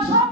Madam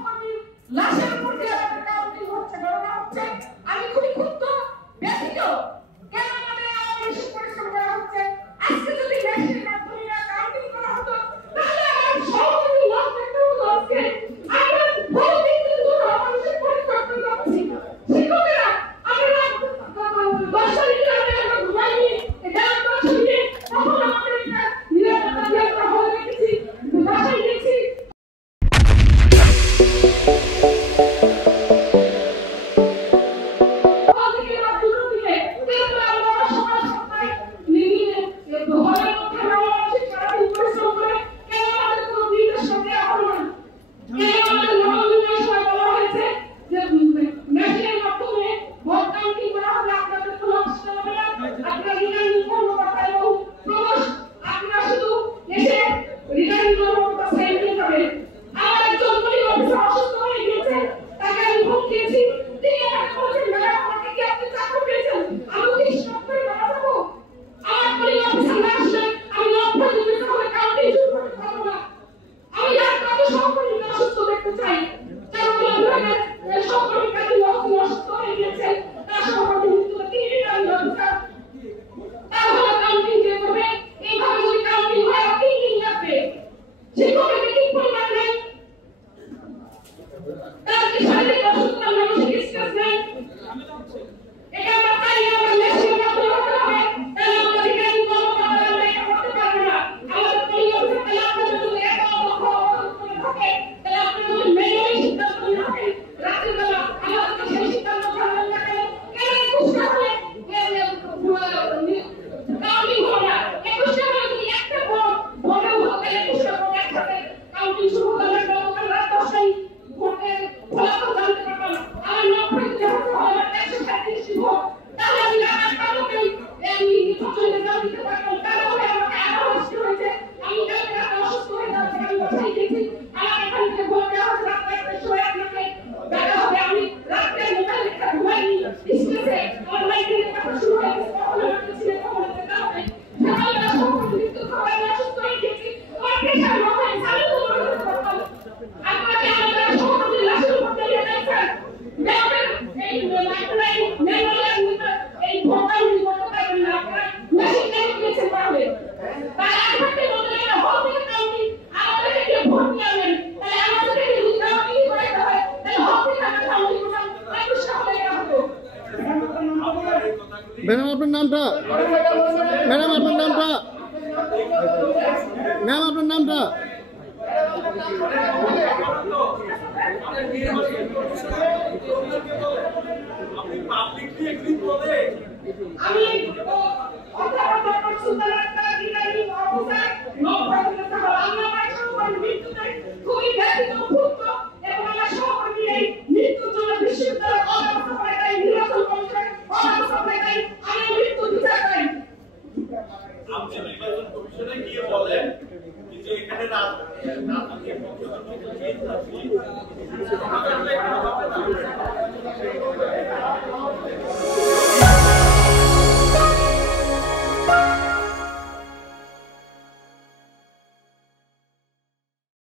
আপনার নামটা madam আপনার নামটা ম্যাম আপনার নামটা আপনি পাবলিকলি একদিন বলে আমি অধ্যাপক সুন্দরাত্মা রিটার্নিং অফিসার নবরত্ন আমরা পাঠ্যক্রম মৃত্যুতে খুবই ব্যথিত ক্ষুব্ধ এবং আমরা সহকর্মী এই মৃত্যুর জন্য বিশ্ববিদ্যালয়ের অব্যবস্থাপনাকারী নির্বাচন কমিশনের অব্যবস্থাপনাকারী আমি মৃত্যু বিচার চাই। আপনি নির্বাচন কমিশনে গিয়ে বলেন যে এখানে রাজনৈতিক পক্ষপাত